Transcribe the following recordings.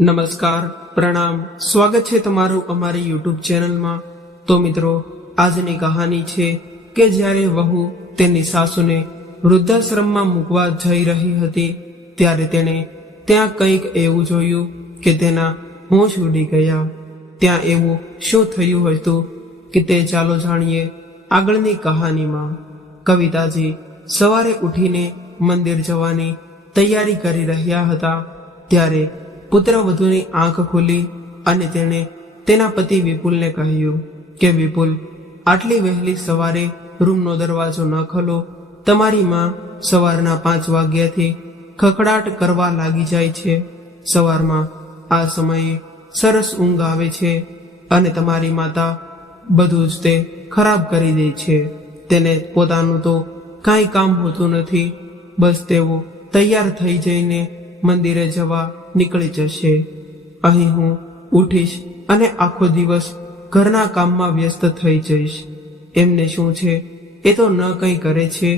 નમસ્કાર, પ્રણામ, સ્વાગત છે તમારું અમારી યુટ્યુબ ચેનલમાં। તો મિત્રો, આજની કહાની છે કે જ્યારે વહુ તેની સાસુને વૃદ્ધાશ્રમમાં મૂકવા જઈ રહી હતી ત્યારે તેણે ત્યાં કંઈક એવું જોયું કે તેના હોશ ઉડી ગયા। ત્યાં એવું શું થયું હતું કે તે ચાલો જાણીએ આગળની કહાનીમાં। કવિતાજી સવારે ઉઠીને મંદિર જવાની તૈયારી કરી રહ્યા હતા ત્યારે પુત્રવધૂની આંખ ખુલી અને તેણે તેના પતિ વિપુલને કહ્યું કે વિપુલ, આટલી વહેલી સવારે રૂમનો દરવાજો ન ખોલો। તમારી માં સવારના 5 વાગ્યાથી ખખડાટ કરવા લાગી જાય છે। સવારમાં આ સમયે સરસ ઊંઘ આવે છે અને તમારી માતા બધું જ તે ખરાબ કરી દે છે। તેને પોતાનું તો કાંઈ કામ હોતું નથી, બસ તેઓ તૈયાર થઈ જઈને મંદિરે જવા નીકળી જશે। અહીં હું ઉઠીશ અને આખો દિવસ ઘરના કામમાં વ્યસ્ત થઈ જઈશ। એમને શું છે, એ તો ન કંઈ કરે છે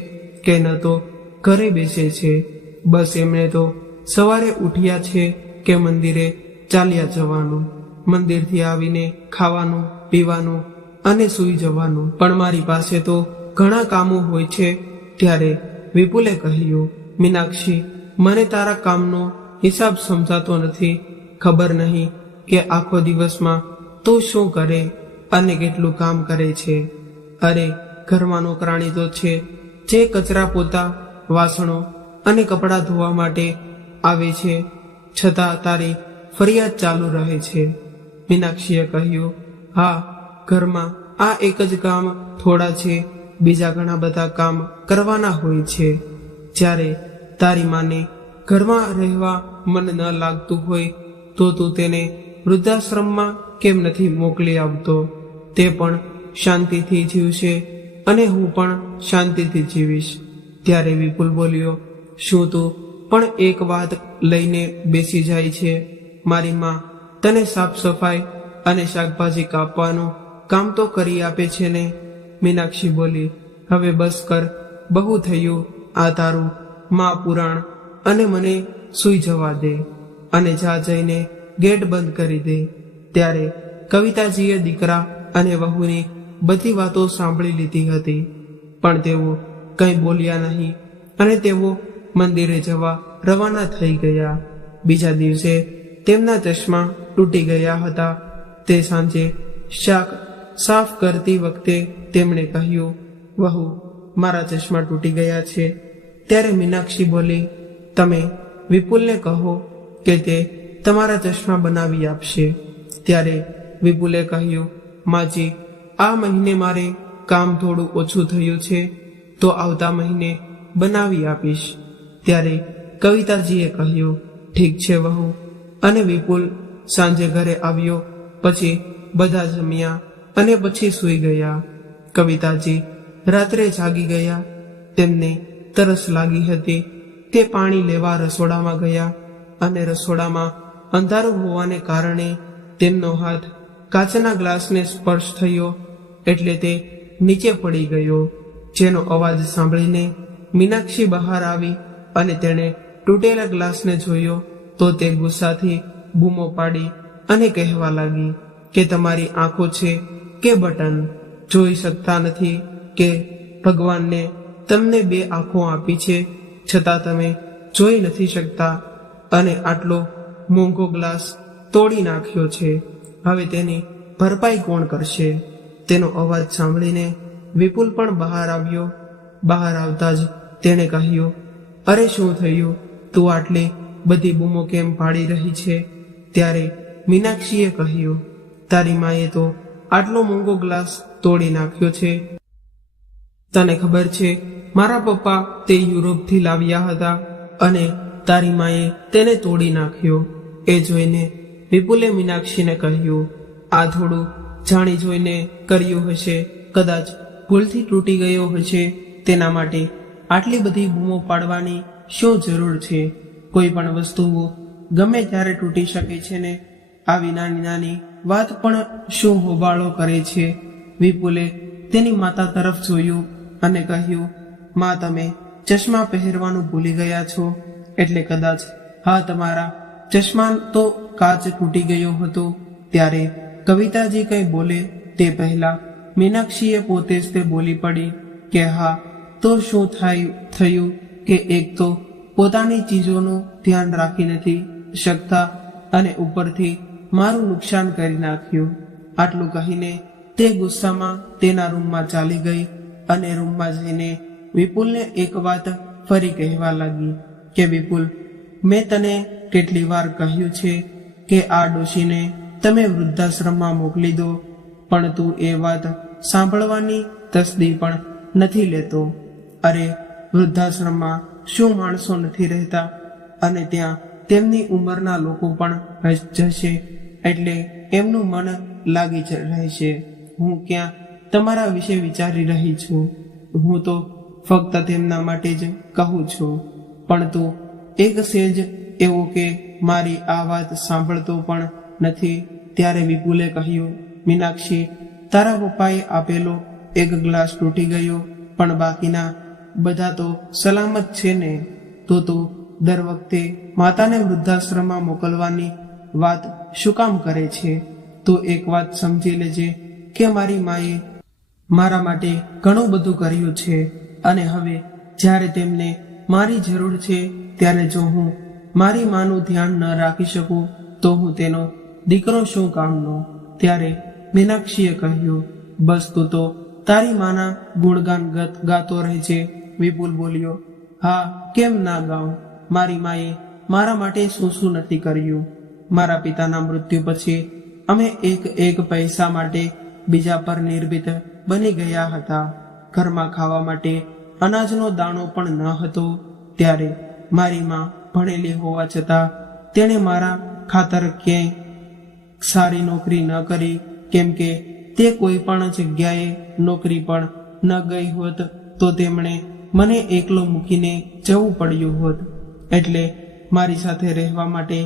કે ન તો ઘરે બેસે છે, બસ એમને તો સવારે ઉઠ્યા છે કે મંદિરે ચાલ્યા જવાનું, મંદિરથી આવીને ખાવાનું પીવાનું અને સૂઈ જવાનું। પણ મારી પાસે તો ઘણા કામો હોય છે। ત્યારે વિપુલે કહ્યું, મીનાક્ષી, મને તારા કામનો હિસાબ સમજાતો નથી। ખબર નહીં કે આખો દિવસમાં તું શું કરે અને કેટલું કામ કરે છે। અરે, ઘરમાં નોકરાણી તો છે જે કચરા પોતા, વાસણો અને કપડાં ધોવા માટે આવે છે, છતાં તારી ફરિયાદ ચાલુ રહે છે। મીનાક્ષીએ કહ્યું, હા, ઘરમાં આ એક જ કામ થોડા છે, બીજા ઘણા બધા કામ કરવાના હોય છે। જ્યારે તારી માને ઘરમાં રહેવા મન ન લાગતું હોય તો તું તેને વૃદ્ધાશ્રમમાં કેમ નથી મોકલી આવતો? તે પણ શાંતિથી જીવશે અને હું પણ શાંતિથી જીવીશ। ત્યારે વિપુલ બોલ્યો, શું તું પણ એક વાત લઈને બેસી જાય છે? મારી માં તને સાફ સફાઈ અને શાકભાજી કાપવાનું કામ તો કરી આપે છે ને? મીનાક્ષી બોલી, હવે બસ કર, બહુ થયું આ તારું મા પુરાણ, અને મને સૂઈ જવા દે અને જા જઈને ગેટ બંધ કરી દે। ત્યારે કવિતાજીએ દીકરા અને વહુની બધી વાતો સાંભળી લીધી હતી, પણ તેઓ કંઈ બોલ્યા નહીં અને તેઓ મંદિરે જવા રવાના થઈ ગયા। બીજા દિવસે તેમના ચશ્મા તૂટી ગયા હતા। તે સાંજે શાક સાફ કરતી વખતે તેમણે કહ્યું, વહુ, મારા ચશ્મા તૂટી ગયા છે। ત્યારે મીનાક્ષી બોલી, તમે વિપુલને કહો કે તે તમારા ચશ્મા બનાવી આપશે। ત્યારે વિપુલે કહ્યું, માજી, આ મહિને મારે કામ થોડું ઓછું થયું છે, તો આવતા મહિને બનાવી આપીશ। ત્યારે કવિતાજીએ કહ્યું, ઠીક છે વહુ। અને વિપુલ સાંજે ઘરે આવ્યો, પછી બધા જમ્યા અને પછી સૂઈ ગયા। કવિતાજી રાત્રે જાગી ગયા। તેમને તરસ લાગી હતી। તે પાણી લેવા રસોડામાં ગયા અને રસોડામાં અંધારું હોવાને કારણે તેમનો હાથ કાચના ગ્લાસને સ્પર્શ થયો એટલે તે નીચે પડી ગયો, જેનો અવાજ સાંભળીને મીનાક્ષી બહાર આવી અને તેણે તૂટેલા ગ્લાસને જોયો તો તે ગુસ્સાથી બૂમો પાડી અને કહેવા લાગી કે તમારી આંખો છે કે બટન? જોઈ શકતા નથી કે ભગવાનને તમને 2 આંખો આપી છે, છતાં તમે જોઈ નથી શકતા અને આટલો મોંઘો ગ્લાસ તોડી નાખ્યો છે। હવે તેની ભરપાઈ કોણ કરશે? તેનો અવાજ સાંભળીને વિપુલ પણ બહાર આવ્યો। બહાર આવતા જ તેણે કહ્યું, અરે શું થયું? તું આટલી બધી બૂમો કેમ પાડી રહી છે? ત્યારે મીનાક્ષીએ કહ્યું, તારી માએ તો આટલો મોંઘો ગ્લાસ તોડી નાખ્યો છે। તને ખબર છે, મારા પપ્પા તે યુરોપથી લાવ્યા હતા અને તારી માએ તેને તોડી નાખ્યો। એ જોઈને વિપુલે મીનાક્ષીને કહ્યું, આ થોડું જાણી જોઈને કર્યું હશે, કદાચ ભૂલથી તૂટી ગયો હશે, તેના માટે આટલી બધી બૂમો પાડવાની શું જરૂર છે? કોઈ પણ વસ્તુઓ ગમે ત્યારે તૂટી શકે છે ને? આવી નાની નાની વાત પણ શું હોબાળો કરે છે? વિપુલે તેની માતા તરફ જોયું અને કહ્યું, માં, તમે ચશ્મા પહેરવાનું ભૂલી ગયા છો, એટલે કદાચ હા તમારા ચશ્મા તો કાચ તૂટી ગયો હતો. ત્યારે કવિતાજી કંઈ બોલે તે પહેલા મીનાક્ષીએ પોતે જ તે બોલી પડી કે હા, તો શું થયું કે એક તો પોતાની ચીજોનું ધ્યાન રાખી નથી શકતા અને ઉપરથી મારું નુકસાન કરી નાખ્યું. આટલું કહીને તે ગુસ્સામાં તેના રૂમમાં ચાલી ગઈ અને રૂમમાં જઈને વિપુલને એક વાત ફરી કહેવા લાગી કે વિપુલ, મેં તને કેટલી વાર કહ્યું છે કે આ ડોશીને તમે વૃદ્ધાશ્રમમાં મોકલી દો, પણ તું એ વાત સાંભળવાની તસ્દી પણ નથી લેતો. અરે, વૃદ્ધાશ્રમમાં શું માણસો નથી રહેતા? અને ત્યાં તેમની ઉંમરના લોકો પણ જશે એટલે એમનું મન લાગી રહેશે. હું ક્યાં તમારા વિશે વિચારી રહી છું? હું તો ફક્ત તેમના માટે જ કહું છું. પણ તું એક સેજ એવો કે મારી આ વાત સાંભળતો પણ નથી. ત્યારે વિપુલે કહ્યું, મીનાક્ષી, તારા પપ્પાએ આપેલો એક ગ્લાસ તૂટી ગયો, પણ બાકીના બધા તો સલામત છે ને? તો તું દર વખતે માતાને વૃદ્ધાશ્રમમાં મોકલવાની વાત શું કામ કરે છે? તો એક વાત સમજી લેજે કે મારી માએ મારા માટે ઘણું બધું કર્યું છે અને હવે જ્યારે તેમને મારી જરૂર છે ત્યારે જો હું મારી માનું ધ્યાન ન રાખી શકું તો હું તેનો દીકરો શું કામનો? ત્યારે મીનાક્ષીએ કહ્યું, બસ તું તો તારી માના ગુણગાન ગાતો રહેજે. વિપુલ બોલ્યો, હા, કેમ ના ગાઉં? મારી માએ મારા માટે શું શું નથી કર્યું. મારા પિતાના મૃત્યુ પછી અમે એક પૈસા માટે બીજા પર નિર્ભીત બની ગયા હતા. ઘરમાં ખાવા માટે અનાજનો દાણો પણ ન હતો. ત્યારે મારી માં ભણેલી હોવા છતાં તેણે મારા ખાતર ક્યાંય સારી નોકરી ન કરી, કેમ કે તે કોઈ પણ જગ્યાએ નોકરી પણ ન ગઈ હોત તો તેમણે મને એકલો મૂકીને જવું પડ્યું હોત. એટલે મારી સાથે રહેવા માટે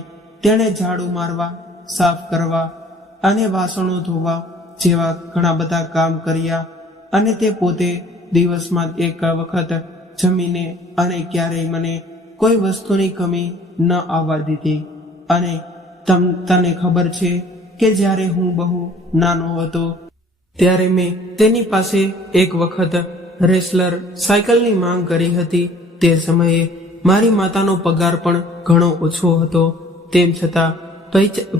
તેણે ઝાડુ મારવા, સાફ કરવા અને વાસણો ધોવા જેવા ઘણા બધા કામ કર્યા અને તે પોતે દિવસમાં એક વખત જમીને અને ક્યારેય મને કોઈ વસ્તુની કમી ન આવવા દીધી. અને તને ખબર છે કે જ્યારે હું બહુ નાનો હતો ત્યારે મેં તેની પાસે એક વખત રેસલર સાયકલની માંગ કરી હતી. તે સમયે મારી માતાનો પગાર પણ ઘણો ઓછો હતો. તેમ છતાં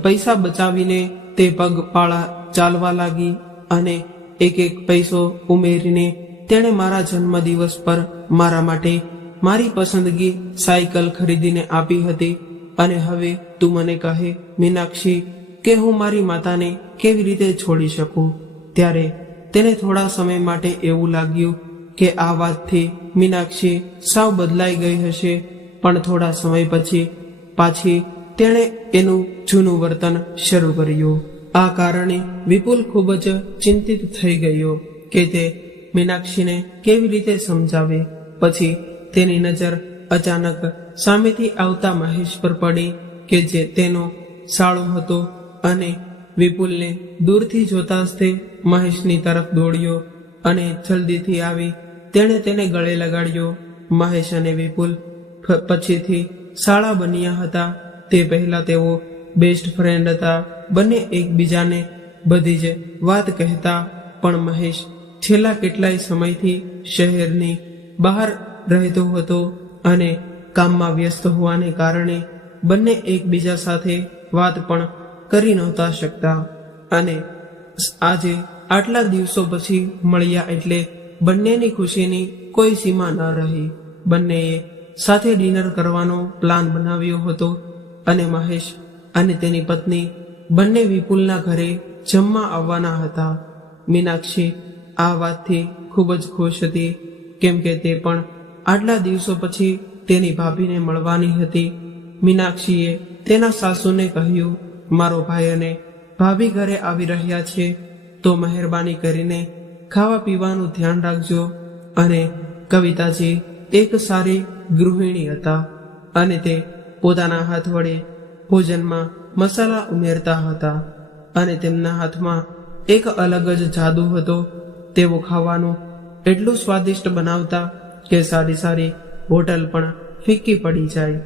પૈસા બચાવીને તે પગપાળા ચાલવા લાગી અને એક પૈસો ઉમેરીને તેણે મારા જન્મદિવસ પર મારા માટે મારી પસંદગી સાયકલ ખરીદીને આપી હતી. અને હવે તું મને કહે મીનાક્ષી કે હું મારી માતાને કેવી રીતે છોડી શકું? ત્યારે તેને થોડા સમય માટે એવું લાગ્યું કે આ વાતથી મીનાક્ષી સાવ બદલાઈ ગઈ હશે, પણ થોડા સમય પછી પાછી તેણે એનું જૂનું વર્તન શરૂ કર્યું. આ કારણે વિપુલ ખૂબ જ ચિંતિત થઈ ગયો કે તે મીનાક્ષીને કેવી રીતે સમજાવે. પછી તેની નજર અચાનક સામેથી આવતા મહેશ પર પડી કે જે તેનો સાળો હતો અને વિપુલને દૂરથી જોતા જ તે મહેશની તરફ દોડ્યો અને જલ્દીથી આવી તેણે તેને ગળે લગાડ્યો. મહેશ અને વિપુલ પછીથી સાળા બન્યા હતા. તે પહેલા તેઓ બેસ્ટ ફ્રેન્ડ હતા. બંને એકબીજાને બધી જ વાત કહેતા, પણ મહેશ છેલ્લા કેટલાય સમયથી શહેરની બહાર રહેતો હતો અને કામમાં વ્યસ્ત હોવાને કારણે બંને એકબીજા સાથે વાત પણ કરી નહોતા શકતા. અને આજે આટલા દિવસો પછી મળ્યા એટલે બંનેની ખુશીની કોઈ સીમા ન રહી. બંનેએ સાથે ડિનર કરવાનો પ્લાન બનાવ્યો હતો અને મહેશ અને તેની પત્ની બંને વિપુલના ઘરે જમવા આવવાના હતા. મીનાક્ષી આ વાતથી ખૂબ જ ખુશ હતી, કેમ કે તે પણ આટલા દિવસો પછી તેની ભાભીને મળવાની હતી. મીનાક્ષીએ તેના સાસુને કહ્યું, મારો ભાઈ અને ભાભી ઘરે આવી રહ્યા છે, તો મહેરબાની કરીને ખાવા પીવાનું ધ્યાન રાખજો. અને કવિતાજી એક સારી ગૃહિણી હતા અને તે પોતાના હાથ વડે ભોજનમાં મસાલા ઉમેરતા હતા અને તેમના હાથમાં એક અલગ જ જાદુ હતો. તેઓ ખાવાનું એટલું સ્વાદિષ્ટ બનાવતા કે સારી સારી હોટલ પણ ફીકી પડી જાય.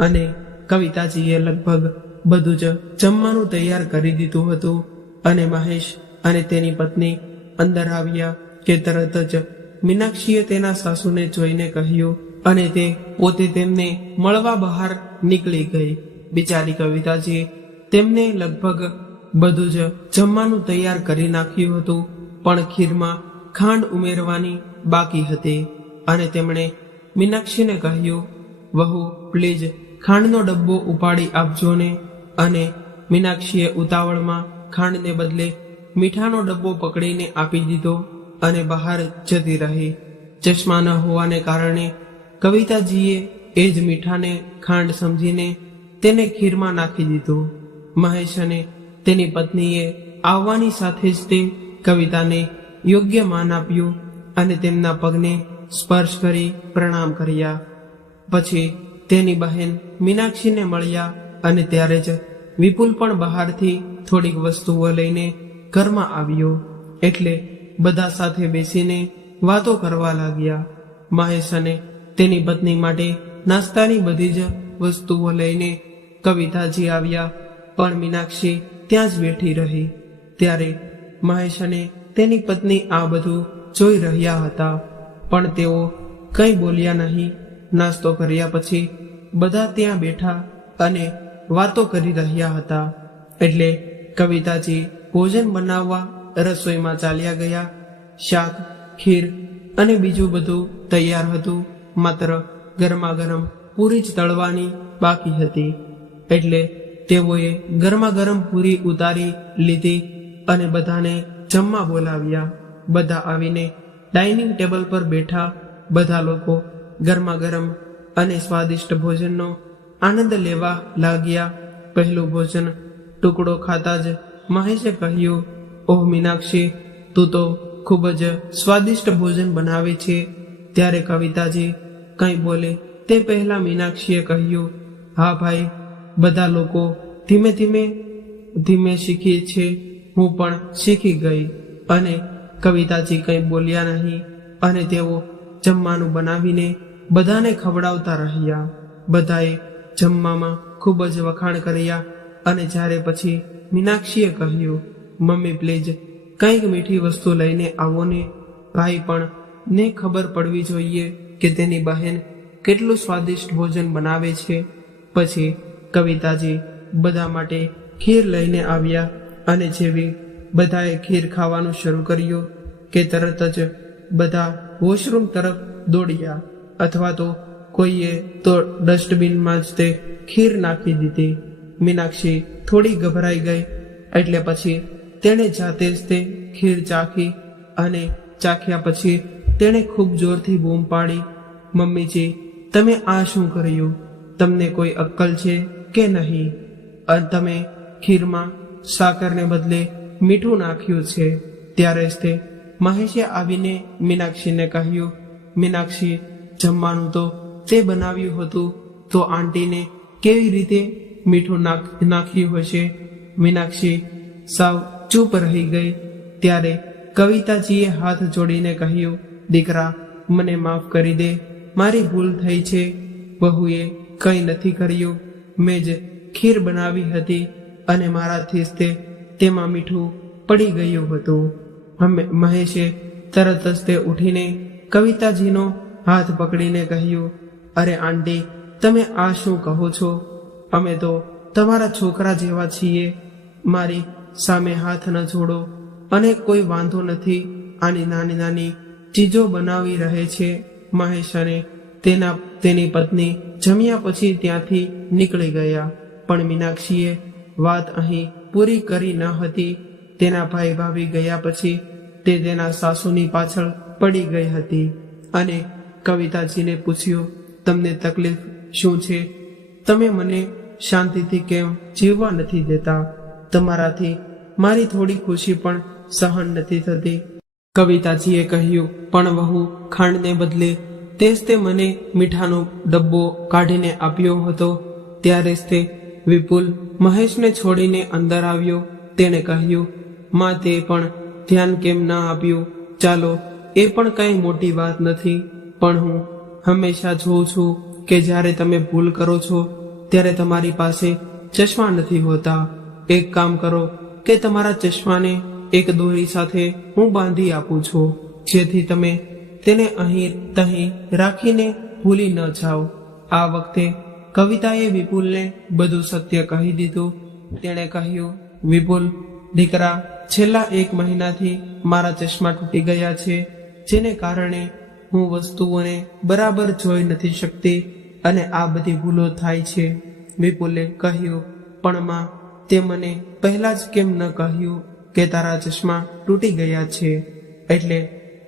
અને કવિતાજીએ લગભગ બધું જ જમવાનું તૈયાર કરી દીધું હતું અને મહેશ અને તેની પત્ની અંદર આવ્યા કે તરત જ મીનાક્ષીએ તેના સાસુને જોઈને કહ્યું અને તે પોતે તેમને મળવા બહાર નીકળી ગઈ. બિચારી કવિતાજી તેમને લગભગ બધું જ જમવાનું તૈયાર કરી નાખ્યું હતું, પણ ખીરમાં ખાંડ ઉમેરવાની બાકી હતી અને તેમણે મીનાક્ષીને કહ્યું, વહુ પ્લીઝ ખાંડનો ડબ્બો ઉપાડી આપજો ને. અને મીનાક્ષીએ ઉતાવળમાં ખાંડને બદલે મીઠાનો ડબ્બો પકડીને આપી દીધો અને બહાર જતી રહી. ચશ્મા ન હોવાને કારણે કવિતાજીએ એ જ મીઠાને ખાંડ સમજીને તેને ખીરમાં નાખી દીધું. મહેશ અને તેની પત્નીએ આવવાની સાથે જ તે કવિતાને યોગ્ય માન આપ્યું અને તેમના પગને સ્પર્શ કરી પ્રણામ કર્યા. પછી તેની બહેન મીનાક્ષીને મળ્યા અને ત્યારે જ વિપુલ પણ બહારથી થોડીક વસ્તુઓ લઈને ઘરમાં આવ્યો. એટલે બધા સાથે બેસીને વાતો કરવા લાગ્યા. મહેશ અને તેની પત્ની માટે નાસ્તાની બધી જ વસ્તુઓ લઈને કવિતાજી આવ્યા, પણ મીનાક્ષી ત્યાં જ બેઠી રહી. ત્યારે મહેશ અને તેની પત્ની આ બધું જોઈ રહ્યા હતા, પણ તેઓ કંઈ બોલ્યા નહીં. નાસ્તો કર્યા પછી બધા ત્યાં બેઠા અને વાતો કરી રહ્યા હતા. એટલે કવિતાજી ભોજન બનાવવા રસોઈમાં ચાલ્યા ગયા. શાક, ખીર અને બીજું બધું તૈયાર હતું, માત્ર ગરમા ગરમ પૂરી જ તળવાની બાકી હતી. એટલે તેઓએ ગરમા ગરમ પૂરી ઉતારી લીધી અને બધાને જમવા બોલાવ્યા. બધા આવીને ડાઇનિંગ ટેબલ પર બેઠા. બધા લોકો ગરમા ગરમ અને સ્વાદિષ્ટ ભોજનનો આનંદ લેવા લાગ્યા. પહેલું ભોજન ટુકડો ખાતા જ મહેશે કહ્યું, ઓહ મીનાક્ષી, તું તો ખૂબ જ સ્વાદિષ્ટ ભોજન બનાવે છે. ત્યારે કવિતાજી કંઈ બોલે તે પહેલા મીનાક્ષીએ કહ્યું, હા ભાઈ, બધા લોકો ધીમે ધીમે શીખે છે, હું પણ શીખી ગઈ. અને કવિતાજી કંઈ બોલ્યા નહીં અને તેઓ જમવાનું બનાવીને બધાને ખવડાવતા રહ્યા. બધાએ જમવામાં ખૂબ જ વખાણ કર્યા અને જ્યારે પછી મીનાક્ષીએ કહ્યું, મમ્મી પ્લીઝ કંઈક મીઠી વસ્તુ લઈને આવો ને. ભાઈ પણ ને ખબર પડવી જોઈએ કે તેની બહેન કેટલું સ્વાદિષ્ટ ભોજન બનાવે છે. પછી કવિતાજી બધા માટે ખીર લઈને આવ્યા અને જેવી બધાએ ખીર ખાવાનું શરૂ કર્યું કે તરત જ બધા વોશરૂમ તરફ દોડ્યા, અથવા તો કોઈએ તો ડસ્ટબિનમાં જ તે ખીર નાખી દીધી. મીનાક્ષી થોડી ગભરાઈ ગઈ, એટલે પછી તેણે જાતે જ તે ખીર ચાખી અને ચાખ્યા પછી તેણે ખૂબ જોરથી બૂમ પાડી, મમ્મીજી, તમે આ શું કર્યું? તમને કોઈ અક્કલ છે કે નહીં? તમે ખીરમાં સાકરને બદલે મીઠું નાખ્યું છે. ત્યારે જ તે મહેશે આવીને મીનાક્ષીને કહ્યું, મીનાક્ષી, જમવાનું તો તે બનાવ્યું હતું, તો આંટીને કેવી રીતે મીઠું નાખ્યું હશે? મીનાક્ષી સાવ ચૂપ રહી ગઈ. ત્યારે કવિતાજીએ હાથ જોડીને કહ્યું, દીકરા, મને માફ કરી દે, મારી ભૂલ થઈ છે. વહુએ કંઈ નથી કર્યું, મેં જ ખીર બનાવી હતી અને મારાથી જ તેમાં મીઠું પડી ગયું હતું. મહેશે તરત જ તે ઉઠીને કવિતાજીનો હાથ પકડીને કહ્યું, અરે આંટી, તમે આ શું કહો છો? અમે તો તમારા છોકરા જેવા છીએ. મારી સામે હાથ ન જોડો. અને કોઈ વાંધો નથી, આની નાની નાની ચીજો બનાવી રહે છે. મહેશ અને તેની પત્ની જમ્યા પછી ત્યાંથી નીકળી ગયા. પણ મીનાક્ષીએ વાત અહીં પૂરી કરી ન હતી. તેના ભાઈ ભાભી ગયા પછી તે તેના સાસુની પાછળ પડી ગઈ હતી અને કવિતાજીને પૂછ્યું, તમને તકલીફ શું છે? તમે મને શાંતિથી કેમ જીવવા નથી દેતા? તમારાથી મારી થોડી ખુશી પણ સહન નથી થતી. કવિતાજીએ કહ્યું, પણ વહુ, ખાંડને બદલે તે જ તે મને મીઠાનો ડબ્બો કાઢીને આપ્યો હતો. ત્યારે જ તે વિપુલ મહેશને છોડીને અંદર આવ્યો. તેણે કહ્યું, માં, તે પણ ધ્યાન કેમ ના આપ્યું? ચાલો, એ પણ કંઈ મોટી વાત નથી, પણ હું હંમેશા જોઉં છું કે જ્યારે તમે ભૂલ કરો છો ત્યારે તમારી પાસે ચશ્મા નથી હોતા. એક કામ કરો કે તમારા ચશ્માને એક દોરી સાથે હું બાંધી આપું છું, જેથી તમે તેને અહીં તહીં રાખીને ભૂલી ન જાઓ. આ વખતે કવિતાએ વિપુલને બધું સત્ય કહી દીધું. તેણે કહ્યું, વિપુલ દીકરા, છેલ્લા 1 મહિનાથી મારા ચશ્મા તૂટી ગયા છે, જેને કારણે હું વસ્તુઓને બરાબર જોઈ નથી શકતી અને આ બધી ભૂલો થાય છે. વિપુલે કહ્યું, પણ માં, તે મને પહેલા જ કેમ ન કહ્યું કે તારા ચશ્મા તૂટી ગયા છે? એટલે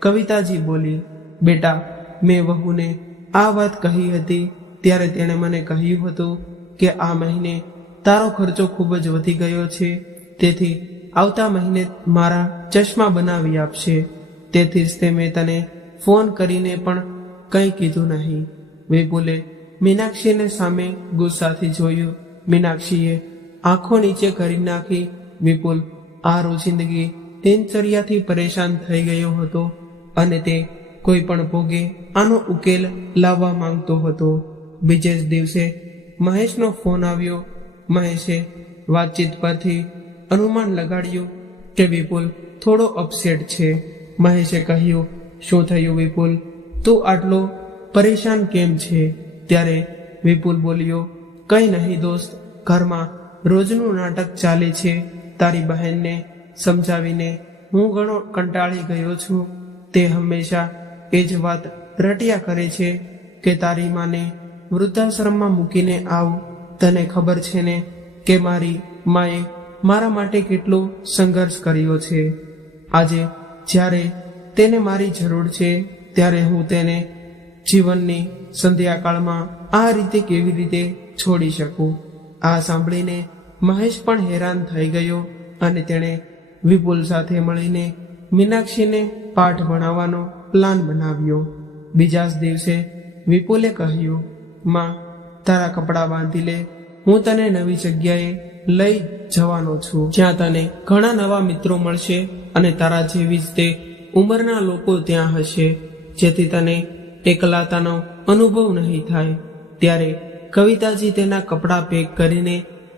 કવિતાજી બોલી, બેટા, મેં વહુને આ વાત કહી હતી ત્યારે તેણે મને કહ્યું હતું કે આ મહિને તારો ખર્ચો ખૂબ જ વધી ગયો છે, તેથી આવતા મહિને મારા ચશ્મા બનાવી આપશે. તેથી જ તે મેં તને ફોન કરીને પણ કંઈ કીધું નહીં. વિપુલે મીનાક્ષીને સામે ગુસ્સાથી જોયું. મીનાક્ષીએ આંખો નીચે કરી નાખી. વિપુલ આ રોજિંદગી દિનચર્યાથી પરેશાન થઈ ગયો હતો અને તે કોઈ પણ ભોગે આનો ઉકેલ લાવવા માંગતો હતો. બીજે જ દિવસે મહેશનો ફોન આવ્યો. મહેશે વાતચીત પરથી અનુમાન લગાડ્યું કે વિપુલ થોડો અપસેટ છે. મહેશે કહ્યું, શું થયું વિપુલ? તું આટલો પરેશાન કેમ છે? ત્યારે વિપુલ બોલ્યો, કંઈ નહીં દોસ્ત, ઘરમાં રોજનું નાટક ચાલે છે. તારી બહેનને સમજાવીને હું ઘણો કંટાળી ગયો છું. તે હંમેશા એ જ વાત રટ્યા કરે છે કે તારી માને વૃદ્ધાશ્રમમાં મૂકીને આવ. તને ખબર છે ને કે મારી માએ મારા માટે કેટલો સંઘર્ષ કર્યો છે. આજે જ્યારે તેને મારી જરૂર છે ત્યારે હું તેને જીવનની સંધ્યાકાળમાં આ રીતે કેવી રીતે છોડી શકું? આ સાંભળીને મહેશ પણ હેરાન થઈ ગયો અને તેણે વિપુલ સાથે મળીને મીનાક્ષીને પાઠ ભણાવવાનો પ્લાન બનાવ્યો. બીજા જ દિવસે વિપુલે કહ્યું, માં, તારા કપડાં બાંધી લે, હું તને નવી જગ્યાએ લઈ જવાનો છું, જ્યાં તને ઘણા નવા મિત્રો મળશે અને તારા જેવી જ તે ઉંમરના લોકો ત્યાં હશે, જેથી તને એકલાતાનો અનુભવ નહીં થાય. ત્યારે કવિતાજી તેના કપડાં પેક કરીને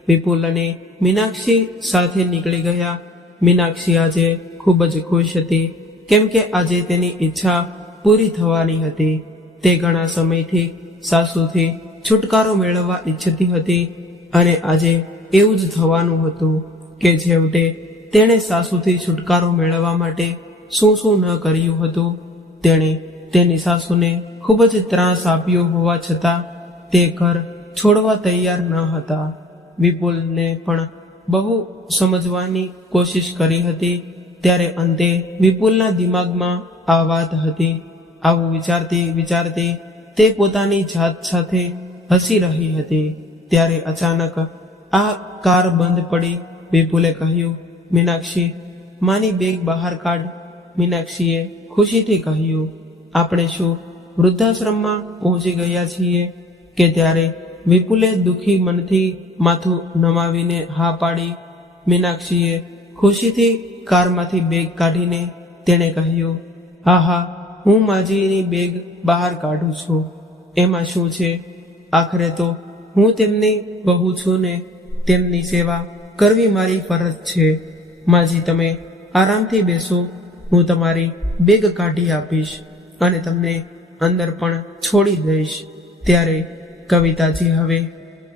વિપુલ અને મીનાક્ષી સાથે નીકળી ગયા. મીનાક્ષી આજે ખૂબ જ ખુશ હતી, કેમ કે આજે તેની ઈચ્છા પૂરી થવાની હતી. તે ઘણા સમયથી સાસુથી છુટકારો મેળવવા ઈચ્છતી હતી અને આજે એવું જ થવાનું હતું કે છેવટે તેણે સાસુથી છુટકારો મેળવવા માટે શું શું ન કર્યું હતું. તેણે તેની સાસુને ખૂબ જ ત્રાસ આપ્યો હોવા છતાં તે ઘર છોડવા તૈયાર ન હતા. વિપુલને પણ બહુ સમજવાની કોશિશ કરી હતી. ત્યારે અંતે વિપુલના દિમાગમાં આ વાત હતી. આવું વિચારતી વિચારતી તે પોતાની જાત સાથે હસી રહી હતી. ત્યારે અચાનક આ કાર બંધ પડી. વિપુલે કહ્યું, મીનાક્ષી, માની બેગ બહાર કાઢ. મીનાક્ષીએ ખુશીથી કહ્યું, આપણે શું વૃદ્ધાશ્રમમાં પહોંચી ગયા છીએ કે? ત્યારે વિપુલે દુઃખી મનથી માથું નમાવીને હા પાડી. મીનાક્ષીએ ખુશીથી કારમાંથી બેગ કાઢીને તેણે કહ્યું, હા હા, હું માજીની બેગ બહાર કાઢું છું, એમાં શું છે? આખરે તો હું તેમની બહુ છું ને, તેમની સેવા કરવી મારી ફરજ છે. માજી, તમે આરામથી બેસો, હું તમારી બેગ કાઢી આપીશ અને તમને અંદર પણ છોડી દઈશ. ત્યારે કવિતાજી હવે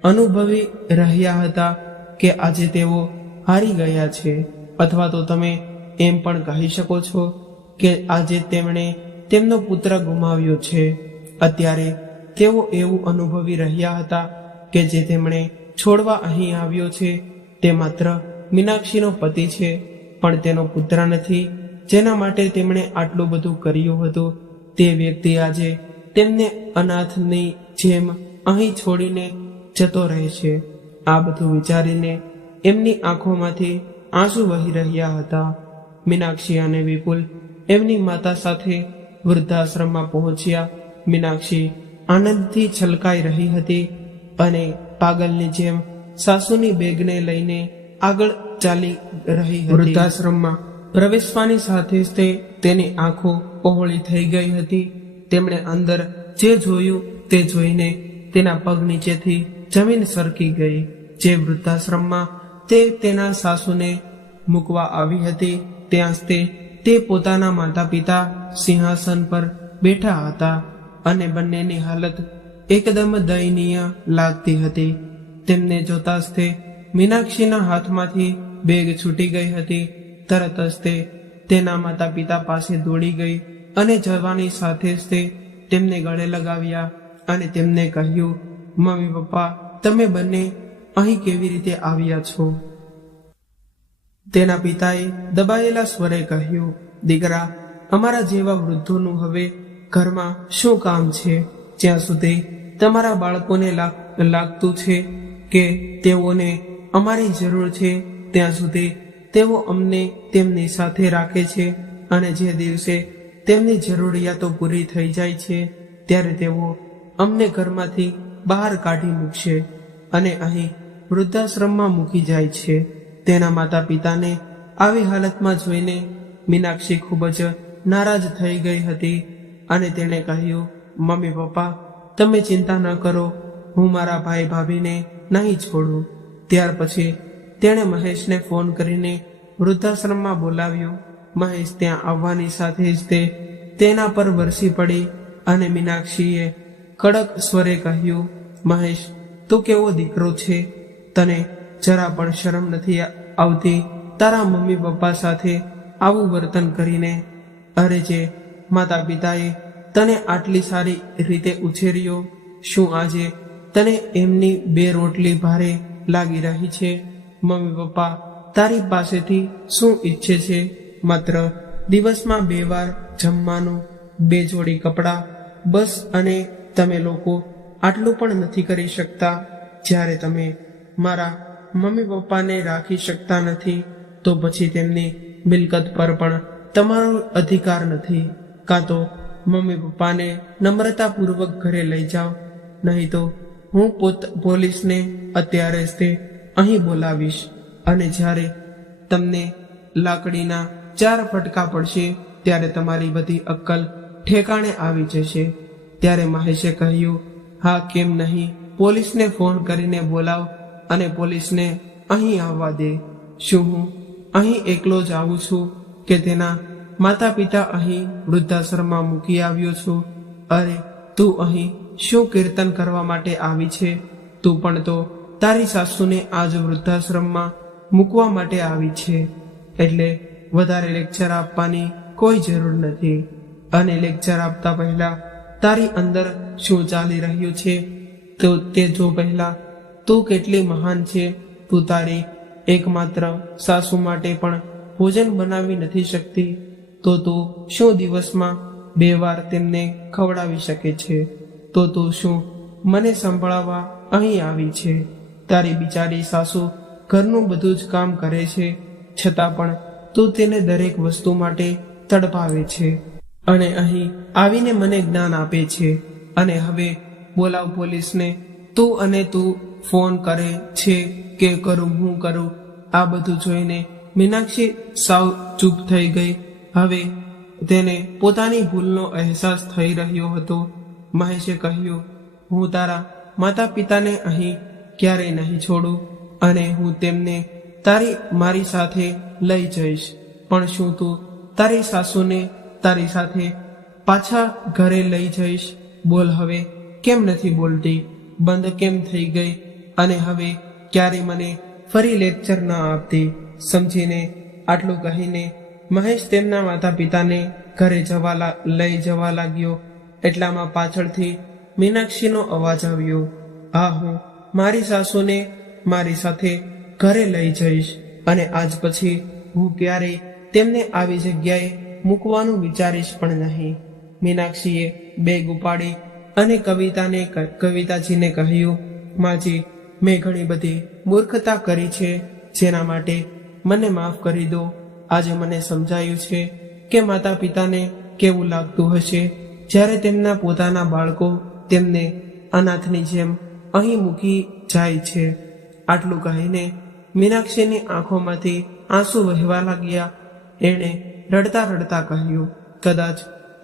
અનુભવી રહ્યા હતા કે આજે તેઓ હારી ગયા છે, અથવા તો તમે એમ પણ કહી શકો છો કે આજે તેમણે તેમનો પુત્ર ગુમાવ્યો છે. અત્યારે તેઓ એવું અનુભવી રહ્યા હતા કે જે તેમણે છોડવા અહીં આવ્યો છે તે માત્ર મીનાક્ષીનો પતિ છે, પણ તેનો પુત્ર નથી, જેના માટે તેમણે આટલું બધું કર્યું હતું. તે વ્યક્તિ આજે તેમને અનાથની જેમ અહીં છોડીને જતો રહે છે. આ બધું વિચારીને એમની આંખોમાંથી આંસુ વહી રહ્યા હતા. મીનાક્ષી અને વિપુલ એમની માતા સાથે વૃદ્ધાશ્રમમાં પહોંચ્યા. મીનાક્ષી આનંદથી છલકાઈ રહી હતી અને પાગલની જેમ સાસુની બેગને લઈને આગળ ચાલી રહી હતી. વૃદ્ધાશ્રમમાં પ્રવેશવાની સાથે જ તેની આંખો પહોળી થઈ ગઈ હતી. તેમણે અંદર જે જોયું તે જોઈને તેના પગ નીચેથી જમીન સરકી ગઈ. જે વૃદ્ધાશ્રમમાં તે તેના સાસુને મૂકવા આવી હતી ત્યાં જ તે પોતાના માતા પિતા સિંહાસન પર બેઠા હતા અને બંનેની હાલત એકદમ દયનીય લાગતી હતી. તેમને જોતા જ તે મીનાક્ષીના હાથમાંથી બેગ છૂટી ગઈ હતી. તરત જ તે તેના માતા પિતા પાસે દોડી ગઈ અને જવાની સાથે જ તે તેમને ગળે લગાવ્યા અને તેમને કહ્યું, મમ્મી પપ્પા, તમે બંને અહીં કેવી રીતે આવ્યા છો? તેના પિતાએ દબાયેલા સ્વરે કહ્યું, દીકરા, અમારા જેવા વૃદ્ધોનું હવે ઘરમાં શું કામ છે? જ્યાં સુધી તમારા બાળકોને લાગતું છે કે તેઓને અમારી જરૂર છે ત્યાં સુધી તેઓ અમને તેમની સાથે રાખે છે અને જે દિવસે તેમની જરૂરિયાતો પૂરી થઈ જાય છે ત્યારે તેઓ અમને ઘરમાંથી બહાર કાઢી મૂકશે અને અહીં વૃદ્ધાશ્રમમાં મૂકી જાય છે. તેના માતા પિતાને આવી હાલતમાં જોઈને મીનાક્ષી ખૂબ જ નારાજ થઈ ગઈ હતી અને તેણે કહ્યું, મમ્મી પપ્પા, તમે ચિંતા ન કરો, હું મારા ભાઈ ભાભીને નહીં છોડું. ત્યાર પછી તેણે મહેશને ફોન કરીને વૃદ્ધાશ્રમમાં બોલાવ્યો. મહેશ ત્યાં આવવાની સાથે જ તે તેના પર વરસી પડી અને મીનાક્ષીએ કડક સ્વરે કહ્યું, મહેશ, તું કેવો દીકરો છે? તને જરા પણ શરમ નથી આવતી તારા મમ્મી પપ્પા સાથે આવું વર્તન કરીને? અરે જે માતા પિતાએ તને આટલી સારી રીતે ઉછેર્યો, શું આજે તને એમની બે રોટલી ભારે લાગી રહી છે? મમ્મી પપ્પા તારી પાસેથી શું ઈચ્છે છે? માત્ર દિવસમાં 2 વાર જમવાનું, 2 જોડી કપડાં, બસ. અને તમે લોકો આટલું પણ નથી કરી શકતા? જ્યારે તમે મારા મમ્મી પપ્પાને રાખી શકતા નથી તો પછી તેમની મિલકત પર પણ તમારો અધિકાર નથી. કાં તો મમ્મી પપ્પાને નમ્રતાપૂર્વક ઘરે લઈ જાઓ, નહીં તો હું પોલીસને અત્યારે જ તે અહીં બોલાવીશ અને જ્યારે તમને લાકડીના 4 ફટકા પડશે ત્યારે તમારી બધી અક્કલ ઠેકાણે આવી જશે. ત્યારે મહેશે કહ્યું, હા, કેમ નહીં, પોલીસને ફોન કરીને બોલાવ અને પોલીસને અહીં આવવા દે. શું હું અહીં એકલો જ આવું છું કે તેના માતા પિતા અહીં વૃદ્ધાશ્રમમાં મૂકી આવ્યો છું? અરે, તું અહીં શું કીર્તન કરવા માટે આવી છે? તું પણ તો તારી સાસુને આજ વૃદ્ધાશ્રમમાં મૂકવા માટે આવી છે. એટલે વધારે લેક્ચર આપવાની કોઈ જરૂર નથી. અને લેક્ચર આપતા પહેલા તારી અંદર શું ચાલી રહ્યું છે તો તે જો પહેલા તું કેટલી મહાન છે. તું તારી એકમાત્ર સાસુ માટે પણ ભોજન બનાવી નથી શકતી તો તું શું દિવસમાં 2 વાર તેમને ખવડાવી શકે છે? તો તું શું મને સંભળાવવા અહીં આવી છે? તારી બિચારી સાસુ ઘરનું બધું જ કામ કરે છે છતાં પણ તું તેને દરેક વસ્તુ માટે તડપાવે છે અને અહીં આવીને મને જ્ઞાન આપે છે. અને હવે બોલાવ પોલીસને. તું ફોન કરે છે કે કરું હું કરું? આ બધું જોઈને મીનાક્ષી સાવ ચૂપ થઈ ગઈ. હવે તેને પોતાની ભૂલનો અહેસાસ થઈ રહ્યો હતો. મહેશે કહ્યું, હું તારા માતા પિતાને અહીં ક્યારેય નહીં છોડું અને હું તેમને મારી સાથે લઈ જઈશ. પણ શું તું તારી સાસુને તારી સાથે પાછા ઘરે લઈ જઈશ? બોલ હવે, કેમ નથી બોલતી? બંધ કેમ થઈ ગઈ? અને હવે ક્યારે મને ફરી લેક્ચર ન આપતી? સમજીને આટલું કહીને મહેશ તેમના માતા પિતાને ઘરે લઈ જવા લાગ્યો. એટલામાં પાછળથી મીનાક્ષીનો અવાજ આવ્યો, હા, હું મારી સાસુને મારી સાથે ઘરે લઈ જઈશ અને આજ પછી હું ક્યારેય તેમને આવી જગ્યાએ મૂકવાનું વિચારીશ પણ નહીં. મીનાક્ષીએ બેગ ઉપાડી અને કવિતાજીને કહ્યું, માજી, મેં ઘણી બધી મૂર્ખતા કરી છે, જેના માટે મને માફ કરી દો. આજે મને સમજાયું છે કે માતા પિતાને કેવું લાગતું હશે જ્યારે તેમના પોતાના બાળકો તેમને અનાથની જેમ અહીં મૂકી જાય છે. આટલું કહીને મીનાક્ષીની આંખોમાંથી આંસુ વહેવા લાગ્યા. એણે રડતા રડતા કહ્યું, કદાચ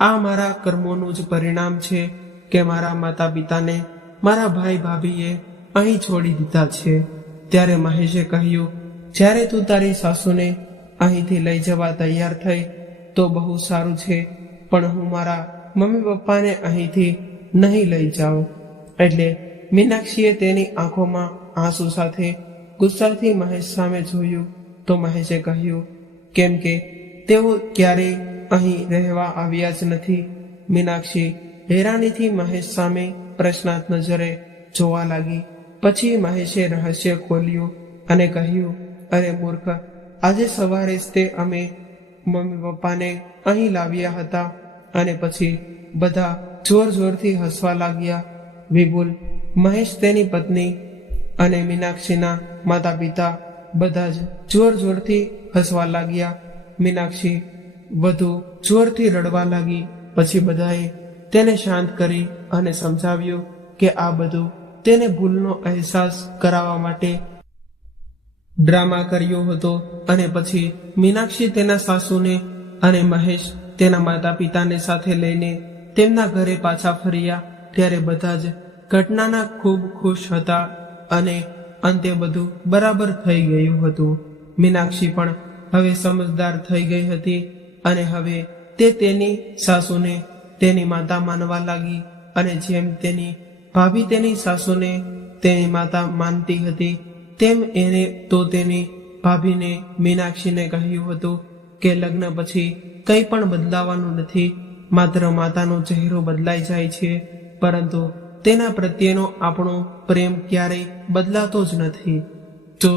આ મારા કર્મોનું જ પરિણામ છે કે મારા માતા પિતાને મારા ભાઈ ભાભીએ અહીં છોડી દીધા છે. ત્યારે મહેશે કહ્યું, જ્યારે તું તારી સાસુને અહીંથી લઈ જવા તૈયાર થઈ તો બહુ સારું છે, પણ હું મારા મમ્મી પપ્પાને અહીંથી નહીં લઈ જાઉં. એટલે મીનાક્ષીએ તેની આંખોમાં આંસુ સાથે ગુસ્સાથી મહેશ સામે જોયું તો મહેશે કહ્યું, કેમ કે તેઓ ક્યારેય અહીં રહેવા આવ્યા જ નથી. મીનાક્ષી હેરાનીથી મહેશ સામે પ્રશ્નાર્થ નજરે જોવા લાગી. પછી મહેશે રહસ્ય ખોલ્યું અને કહ્યું, અરે મૂર્ખ, આજે સવારે જ તે અમે મમ્મી પપ્પાને અહીં લાવ્યા હતા. અને પછી બધા જોર જોરથી હસવા લાગ્યા. વિપુલ, મહેશ, તેની પત્ની અને મીનાક્ષીના માતા પિતા બધા જ જોર જોરથી હસવા લાગ્યા. મીનાક્ષી વધુ જોરથી રડવા લાગી. પછી બધાએ તેને શાંત કરી અને સમજાવ્યું કે આ બધું તેને ભૂલનો અહેસાસ કરાવવા માટે ડ્રામા કર્યો હતો. અને પછી મીનાક્ષી તેના સાસુને અને મહેશ તેના માતા પિતાને સાથે લઈને તેમના ઘરે પાછા ફર્યા. ત્યારે બધા જ ઘટનાના ખૂબ ખુશ હતા અને અંતે બધું બરાબર થઈ ગયું હતું. મીનાક્ષી પણ હવે સમજદાર થઈ ગઈ હતી અને હવે તે તેની સાસુને તેની માતા માનવા લાગી. અને જેમ તેની ભાભી તેની સાસુને તેની માતા માનતી હતી તેમ એને તો તેની ભાભીને મીનાક્ષીને કહ્યું હતું કે લગ્ન પછી કંઈ પણ બદલાવાનું નથી. માત્ર માતાનો ચહેરો બદલાઈ જાય છે, પરંતુ તેના પ્રત્યેનો આપણો પ્રેમ ક્યારેય બદલાતો જ નથી. જો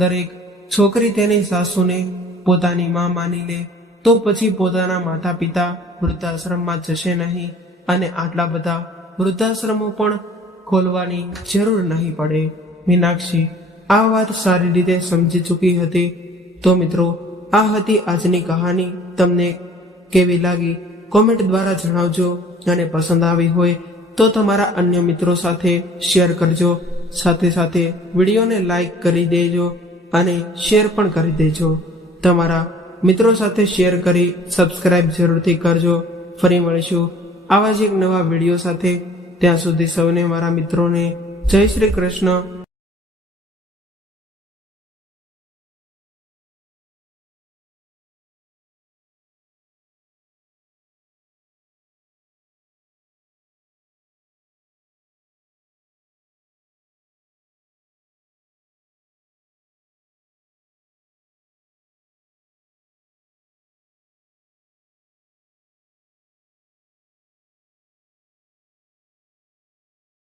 દરેક છોકરી તેની સાસુને પોતાની માં માની લે તો પછી પોતાના માતા પિતા વૃદ્ધાશ્રમમાં જશે નહીં અને આટલા બધા વૃદ્ધાશ્રમો પણ ખોલવાની જરૂર નહીં પડે. મીનાક્ષી આ વાત સારી રીતે સમજી ચૂકી હતી. તો મિત્રો, આ હતી આજની કહાની. તમને કેવી લાગી કોમેન્ટ દ્વારા જણાવજો અને પસંદ આવી હોય તો તમારા અન્ય મિત્રો સાથે શેર કરજો. સાથે સાથે વિડીયોને લાઈક કરી દેજો અને શેર પણ કરી દેજો. તમારા મિત્રો સાથે શેર કરી સબસ્ક્રાઇબ જરૂરથી કરજો. ફરી મળીશું આવા જ એક નવા વિડીયો સાથે. ત્યાં સુધી સૌને મારા મિત્રોને જય શ્રી કૃષ્ણ.